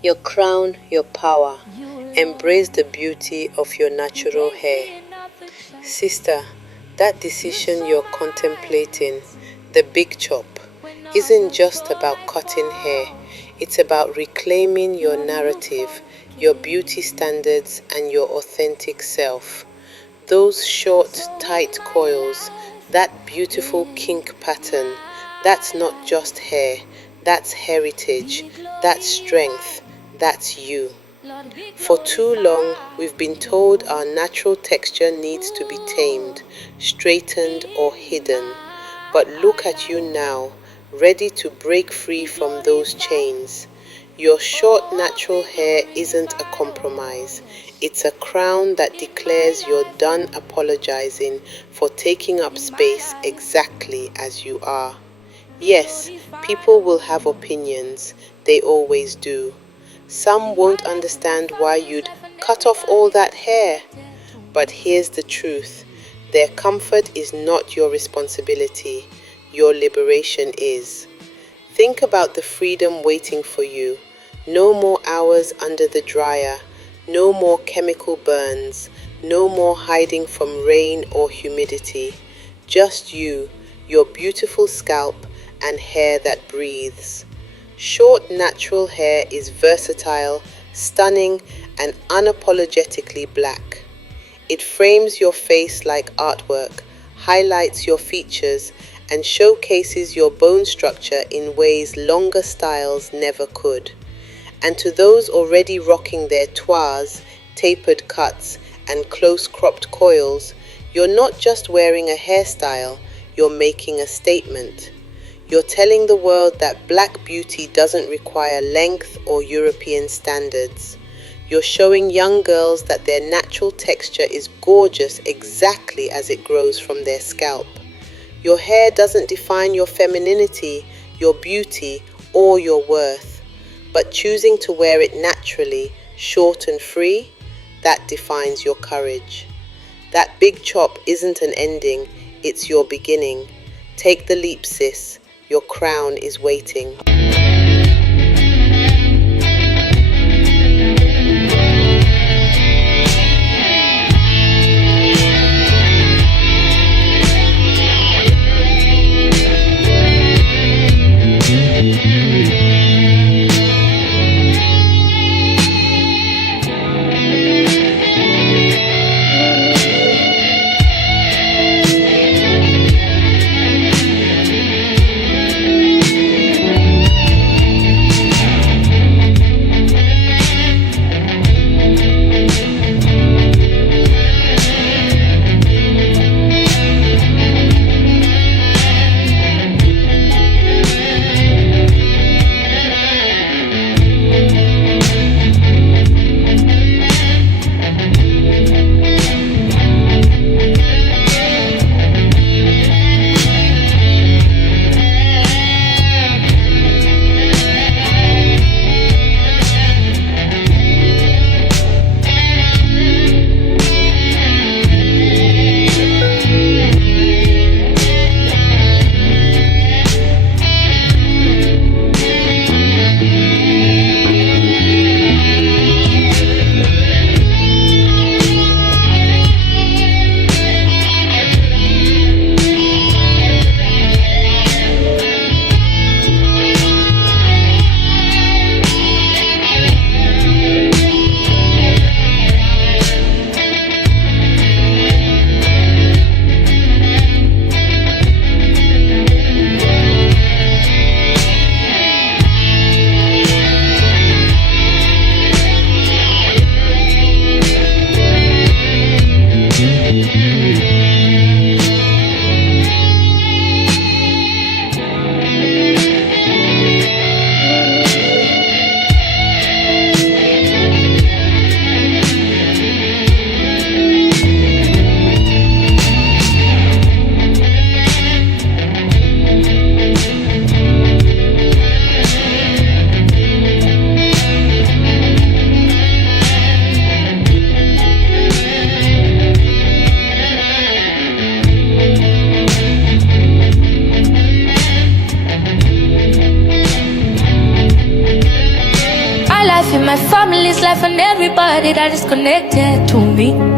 Your crown, your power. Embrace the beauty of your natural hair. Sister, that decision you're contemplating, the big chop, isn't just about cutting hair. It's about reclaiming your narrative, your beauty standards, and your authentic self. Those short, tight coils, that beautiful kink pattern, that's not just hair, that's heritage, that's strength, that's you. For too long, we've been told our natural texture needs to be tamed, straightened, or hidden. But look at you now, ready to break free from those chains. Your short natural hair isn't a compromise. It's a crown that declares you're done apologizing for taking up space exactly as you are. Yes, people will have opinions. They always do. Some won't understand why you'd cut off all that hair. But here's the truth. Their comfort is not your responsibility. Your liberation is. Think about the freedom waiting for you. No more hours under the dryer. No more chemical burns. No more hiding from rain or humidity. Just you, your beautiful scalp, and hair that breathes. Short natural hair is versatile, stunning, and unapologetically black. It frames your face like artwork, highlights your features, and showcases your bone structure in ways longer styles never could. And to those already rocking their toise, tapered cuts, and close cropped coils, you're not just wearing a hairstyle, you're making a statement. You're telling the world that black beauty doesn't require length or European standards. You're showing young girls that their natural texture is gorgeous exactly as it grows from their scalp. Your hair doesn't define your femininity, your beauty, or your worth. But choosing to wear it naturally, short and free, that defines your courage. That big chop isn't an ending, it's your beginning. Take the leap, sis. Your crown is waiting. life, in my family's life, and everybody that is connected to me.